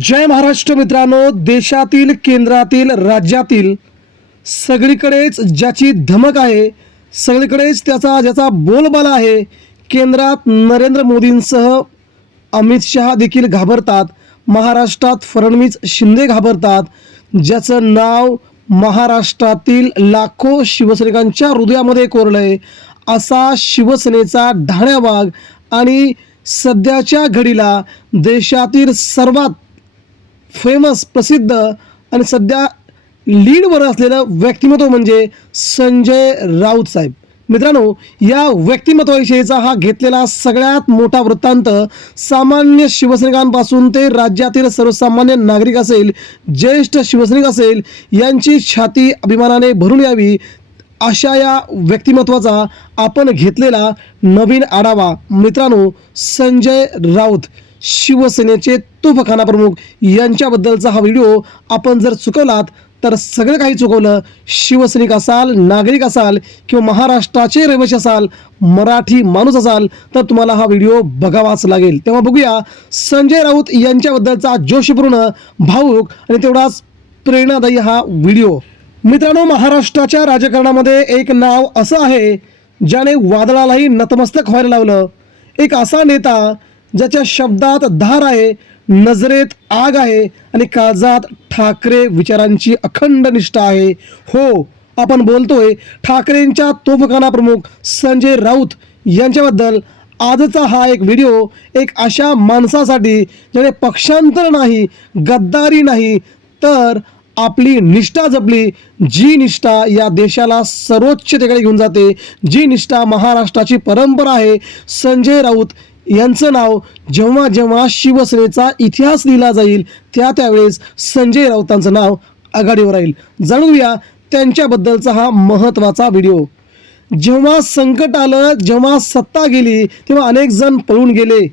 जय महाराष्ट्र मित्रांनो, देशातील केंद्रातील राज्यातील सगळीकडेच ज्याची धमक आहे, सगळीकडेच ज्याचा बोलबाला आहे, केंद्रात नरेंद्र मोदींसह अमित शहा देखील घाबरतात, महाराष्ट्रात फडणवीस शिंदे घाबरतात, ज्याचं नाव महाराष्ट्रातील लाखो शिवसैनिकांच्या हृदयामध्ये कोरलंय असा शिवसेनेचा ढाण्या वाघ आणि सध्याच्या घडीला देशातील सर्वात फेमस प्रसिद्ध आणि सध्या लीडवर असलेलं व्यक्तिमत्व म्हणजे संजय राऊत साहेब. मित्रांनो, या व्यक्तिमत्वाविषयीचा हा घेतलेला सगळ्यात मोठा वृत्तांत सामान्य शिवसैनिकांपासून ते राज्यातील सर्वसामान्य नागरिक असेल, ज्येष्ठ शिवसैनिक असेल, यांची छाती अभिमानाने भरून यावी अशा या व्यक्तिमत्वाचा आपण घेतलेला नवीन आढावा. मित्रांनो, संजय राऊत शिवसेनेचे तोफखाना प्रमुख यांच्याबद्दलचा हा व्हिडिओ आपण जर चुकवलात तर सगळं काही चुकवलं. शिवसैनिक असाल, नागरिक असाल किंवा महाराष्ट्राचे रहिवासी असाल, मराठी माणूस असाल तर तुम्हाला हा व्हिडिओ बघावाच लागेल. तेव्हा बघूया संजय राऊत यांच्याबद्दलचा जोशपूर्ण, भावूक आणि तेवढाच प्रेरणादायी हा व्हिडिओ. मित्रांनो, महाराष्ट्राच्या राजकारणामध्ये एक नाव असं आहे ज्याने वादळालाही नतमस्तक व्हायला लावलं. एक असा नेता ज्याच्या शब्दात धार आहे, नजरेत आग आहे आणि काळजात ठाकरे विचारांची अखंड निष्ठा आहे. हो, आपण बोलतोय ठाकरेंच्या तोफखाना प्रमुख संजय राऊत यांच्याबद्दल. आजचा हा एक व्हिडिओ एक अशा माणसासाठी ज्याने पक्षांतर नाही, गद्दारी नाही, तर आपली निष्ठा जपली, जी निष्ठा या देशाला सर्वोच्चतेकडे घेऊन जाते, जी निष्ठा महाराष्ट्राची परंपरा आहे. संजय राऊत यांचं नाव जेव्हा जेव्हा शिवसेनेचा इतिहास लिहिला जाईल त्यावेळेस संजय राऊतांचं नाव आघाडीवर राहील. जाणून घ्या त्यांच्याबद्दलचा हा महत्त्वाचा व्हिडिओ. जेव्हा संकट आलं, जेव्हा सत्ता गेली, तेव्हा अनेक जण पळून गेले,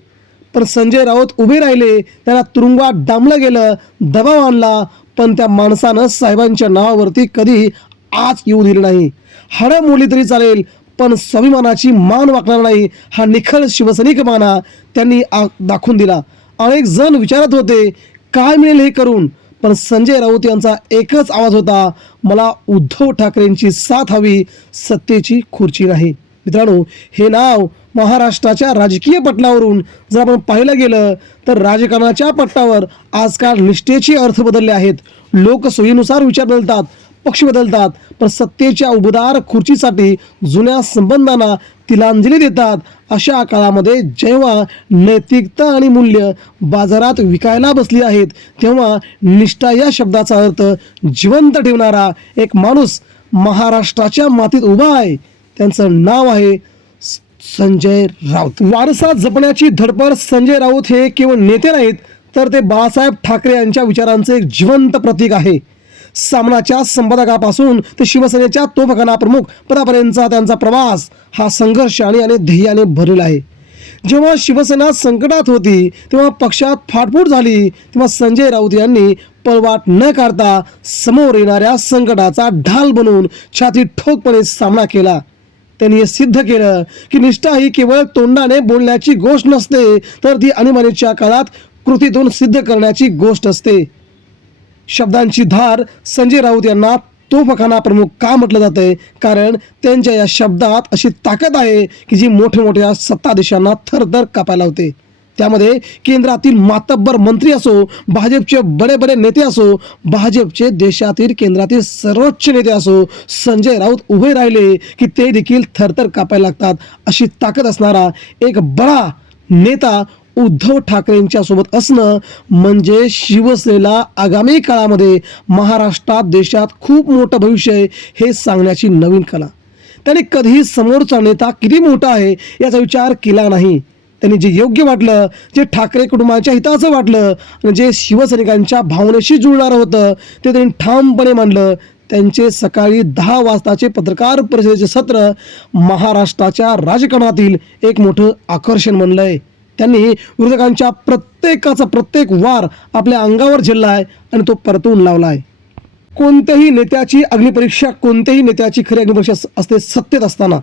पण संजय राऊत उभे राहिले. त्यांना तुरुंगात डांबलं गेलं, दबाव आणला, पण त्या माणसानं साहेबांच्या नावावरती कधी आज येऊ दिली नाही. हाडं मोडली तरी चालेल, पण स्वाभिमानाची मान वाकणार नाही, हा निखळ शिवसैनिक माना त्यांनी दाखवून दिला. अनेक जण विचारत होते काय मिळेल हे करून, पण संजय राऊत यांचा एकच आवाज होता, मला उद्धव ठाकरेंची साथ हवी, सत्तेची खुर्ची नाही. मित्रांनो, हे नाव महाराष्ट्राच्या राजकीय पटलावरून जर आपण पाहिलं गेलं तर राजकारणाच्या पट्टावर आजकाल निष्ठेचे अर्थ बदलले आहेत. लोक सोयीनुसार विचार बदलतात, पक्ष बदलतात, पण सत्तेच्या उबदार खुर्चीसाठी जुन्या संबंधांना तिलांजली देतात. अशा काळामध्ये जेव्हा नैतिकता आणि मूल्य बाजारात विकायला बसली आहेत, तेव्हा निष्ठा या शब्दाचा अर्थ जिवंत ठेवणारा एक माणूस महाराष्ट्राच्या मातीत उभा आहे. त्यांचं नाव आहे संजय राऊत. वारसा जपण्याची धडपड. संजय राऊत हे केवळ नेते नाहीत, तर ते बाळासाहेब ठाकरे यांच्या विचारांचे एक जिवंत प्रतीक आहे. सामनाच्या संपादकापासून ते शिवसेनेच्या तोफखाना प्रमुख पदापर्यंतचा त्यांचा प्रवास हा संघर्ष आणि ध्येयाने भरलेला आहे. जेव्हा शिवसेना संकटात होती, तेव्हा पक्षात फाटफूट झाली, तेव्हा संजय राऊत यांनी पळवाट न काढता समोर येणाऱ्या संकटाचा ढाल बनवून छाती ठोकपणे सामना केला. त्यांनी हे सिद्ध केलं की निष्ठा ही केवळ तोंडाने बोलण्याची गोष्ट नसते, तर ती आणीबाणीच्या काळात कृतीतून सिद्ध करण्याची गोष्ट असते. शब्दांची धार. संजय राऊत यांना तोफखाना प्रमुख का म्हटलं जातंय? कारण त्यांच्या या शब्दात अशी ताकद आहे की जी मोठ्या सत्ताधीशांना थरथर कापायला होते. त्यामध्ये केंद्रातील मातब्बर मंत्री असो, भाजपचे बडे नेते असो, भाजपचे देशातील केंद्रातील सर्वोच्च नेते असो, संजय राऊत उभे राहिले की ते देखील थरथर कापायला लागतात. अशी ताकद असणारा एक बडा नेता उद्धव ठाकरेंच्या सोबत असणं म्हणजे शिवसेनेला आगामी काळामध्ये महाराष्ट्रात, देशात खूप मोठं भविष्य आहे हे सांगण्याची नवीन कला. त्यांनी कधीही समोरचा नेता किती मोठा आहे याचा विचार केला नाही. त्यांनी जे योग्य वाटलं, जे ठाकरे कुटुंबाच्या हिताचं वाटलं आणि जे शिवसैनिकांच्या भावनेशी जुळणारं होतं ते त्यांनी ठामपणे मांडलं. त्यांचे सकाळी 10 वाजताचे पत्रकार परिषदेचे सत्र महाराष्ट्राच्या राजकारणातील एक मोठं आकर्षण बनलंय. त्यांनी विरोधकांच्या प्रत्येक वार आपल्या अंगावर झेललाय आणि तो परतवून लावलाय. कोणत्याही नेत्याची अग्निपरीक्षा, कोणत्याही नेत्याची खरी अग्निपरीक्षा असते सत्तेत असताना.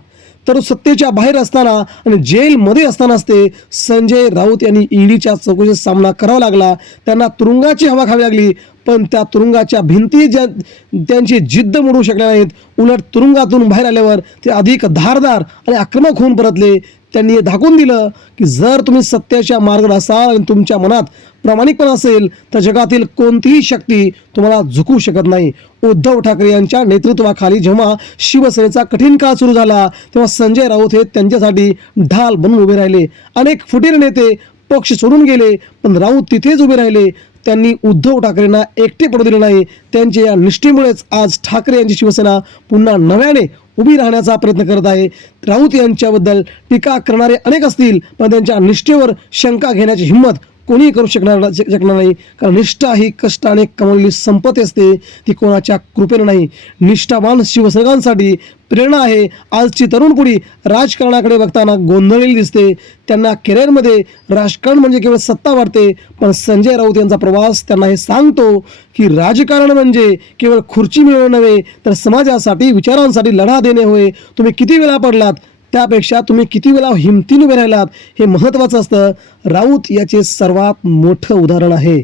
तर सत्तेच्या बाहेर असताना आणि जेलमध्ये असतानाच ते संजय राऊत यांनी ईडीच्या चौकशीचा सामना करावा लागला. त्यांना तुरुंगाची हवा खावी लागली, पण त्या तुरुंगाच्या भिंती त्यांची जिद्द मोडू शकल्या नाहीत. उलट तुरुंगातून बाहेर आल्यावर ते अधिक धारदार आणि आक्रमक होऊन परतले. त्यांनी हे दाखवून दिलं की जर तुम्ही सत्याच्या मार्गावर असाल आणि तुमच्या मनात प्रामाणिकपणा असेल तर जगातील कोणतीही शक्ती तुम्हाला झुकवू शकत नाही. उद्धव ठाकरे यांच्या नेतृत्वाखाली जेव्हा शिवसेनेचा कठीण काळ सुरू झाला तेव्हा संजय राऊत हे त्यांच्यासाठी ढाल बनून उभे राहिले. अनेक फुटीर नेते पक्ष सोडून गेले, पण राऊत तिथेच उभे राहिले. त्यांनी उद्धव ठाकरेंना एकटे पडू दिले नाही. त्यांच्या या निष्ठेमुळेच आज ठाकरे यांची शिवसेना पुन्हा नव्याने उभी राहण्याचा प्रयत्न करत आहे. राऊत यांच्याबद्दल टीका करणारे अनेक असतील, पण त्यांच्या निष्ठेवर शंका घेण्याची हिंमत कोणीही करू शकणार नाही. कारण निष्ठा ही कष्टाने कमवलेली संपत्ती असते, ती कोणाच्या कृपेने नाही. निष्ठावान शिवसैनिकांसाठी प्रेरणा आहे. आजची तरुण पिढी राजकारणाकडे बघताना गोंधळलेली दिसते. त्यांना करिअरमध्ये राजकारण म्हणजे केवळ सत्ता वाटते, पण संजय राऊत यांचा प्रवास त्यांना हे सांगतो की राजकारण म्हणजे केवळ खुर्ची मिळवणे नव्हे, तर समाजासाठी विचारांसाठी लढा देणे होय. तुम्ही किती वेळा पडलात त्यापेक्षा तुम्ही किती वेळा हिमतीने उभे राहिलात हे महत्त्वाचं असतं. राऊत याचे सर्वात मोठं उदाहरण आहे.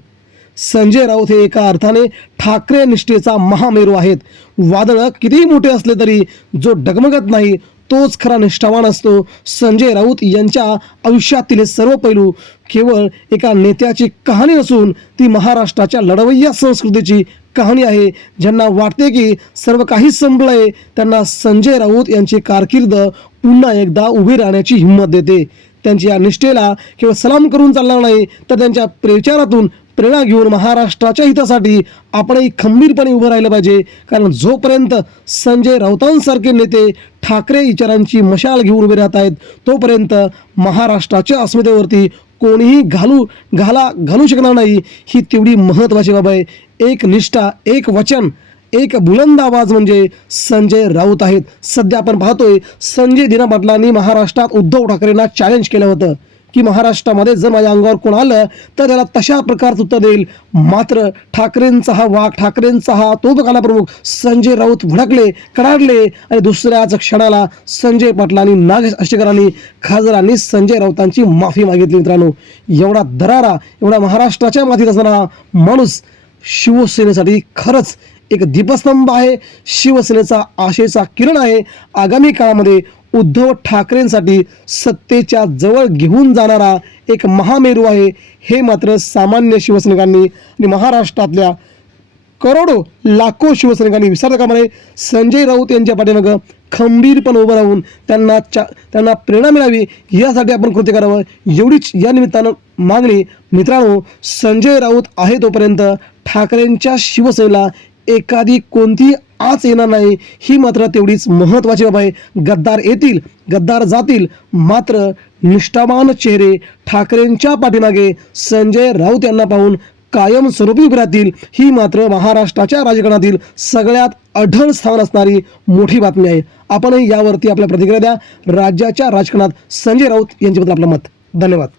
संजय राऊत हे एका अर्थाने ठाकरे निष्ठेचा महामेरू आहेत. वादळं कितीही मोठे असले तरी जो डगमगत नाही तोच खरा निष्ठावान असतो. संजय राऊत यांच्या आयुष्यातील हे सर्व पैलू केवळ एका नेत्याची कहाणी नसून ती महाराष्ट्राच्या लढवय्या संस्कृतीची कहाणी आहे. ज्यांना वाटते की सर्व काही संपलंय त्यांना संजय राऊत यांची कारकीर्द पुन्हा एकदा उभी राहण्याची हिंमत देते. त्यांच्या या निष्ठेला केवळ सलाम करून चालणार नाही, तर त्यांच्या प्रचारातून प्रेरणा घेऊन महाराष्ट्राच्या हितासाठी आपणही खंबीरपणे उभं राहिलं पाहिजे. कारण जोपर्यंत संजय राऊतांसारखे नेते ठाकरे विचारांची मशाल घेऊन उभे राहत आहेत तोपर्यंत महाराष्ट्राच्या अस्मितेवरती कोणीही घालू शकणार नाही. ही तेवढी महत्त्वाची बाब आहे. एक निष्ठा, एक वचन, एक बुलंद आवाज म्हणजे संजय राऊत आहेत. सध्या आपण पाहतोय संजय दिना पाटलांनी महाराष्ट्रात उद्धव ठाकरेंना चॅलेंज केलं होतं की महाराष्ट्रामध्ये जर माझ्या अंगावर कोण आलं तर त्याला तशा प्रकारचं उत्तर देईल. मात्र ठाकरेंचा हा वाघ, ठाकरेंचा हा तोफखाना प्रमुख संजय राऊत भडकले, कडाडले आणि दुसऱ्याच क्षणाला संजय पाटलांनी, नागेश आष्टेकरांनी, खासदारांनी संजय राऊतांची माफी मागितली. मित्रांनो, एवढा दरारा, एवढा महाराष्ट्राच्या मातीत असणारा माणूस शिवसेनेसाठी खरंच एक दीपस्तंभ आहे. शिवसेनेचा आशेचा किरण आहे. आगामी काळामध्ये उद्धव ठाकरेंसाठी सत्तेच्या जवळ घेऊन जाणारा एक महामेरू आहे. हे मात्र सामान्य शिवसैनिकांनी आणि महाराष्ट्रातल्या करोडो लाखो शिवसैनिकांनी विसरता कामा नये. संजय राऊत यांच्या पाठीमागं खंबीरपणे उभं राहून त्यांना प्रेरणा मिळावी यासाठी आपण कृती करावं, एवढीच या निमित्तानं मागणी. मित्रांनो, संजय राऊत आहे तोपर्यंत ठाकरेंच्या शिवसेनेला एखादी कोणती आच येणार नाही. ही मात्र तेवढीच महत्त्वाची बाब आहे. गद्दार येतील, गद्दार जातील, मात्र निष्ठावान चेहरे ठाकरेंच्या पाठीमागे संजय राऊत यांना पाहून कायमस्वरूपी उभे राहतील. ही मात्र महाराष्ट्राच्या राजकारणातील सगळ्यात अढळ स्थान असणारी मोठी बातमी आहे. आपणही यावरती आपल्या प्रतिक्रिया द्या. राज्याच्या राजकारणात संजय राऊत यांच्याबद्दल आपलं मत. धन्यवाद.